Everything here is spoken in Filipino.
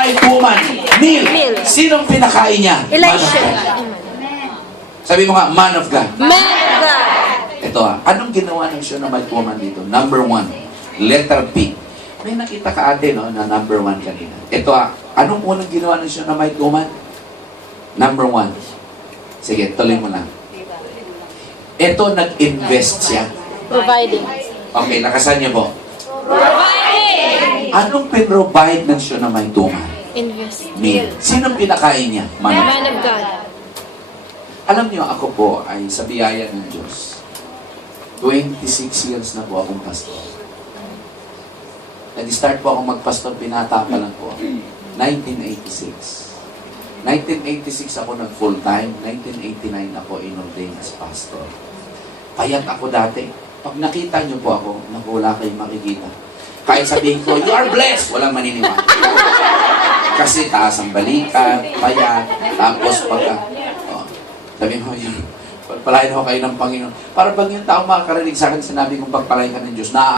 white woman. Meal. Sinong pinakain niya? Elisha. Sabi mo nga, man of God. Man of God. Ito anong ginawa ng Shunammite woman dito? Number 1, letter P. May nakita ka ate, no, na number 1 kanina. Ito anong unang ginawa ng Shunammite woman? Number 1. Sige, tuloy mo lang. Ito, nag-invest siya. Providing. Okay, lakasan niyo po. Providing. Anong pinrovide ng Shunammite woman? Invest. Meal. Sinong pinakain niya? Man of God. Man of God. Alam niyo, ako po ay sa biyaya ng Diyos. 26 years na po akong pastor. Nag-start po akong magpastor, pinata pa lang po. 1986. 1986 ako nag-full-time. 1989 ako in-ordained as pastor. Payat ako dati. Pag nakita niyo po ako, naku, wala kayong makikita. Kahit sabihin ko, you are blessed! Walang maniniwala. Kasi taas ang balikat, payat, tapos pagka... Sabi mo, pagpalain ako kayo ng Panginoon. Para bang yung tao makakarinig sa akin, sinabi kong pagpalain ka ng Diyos,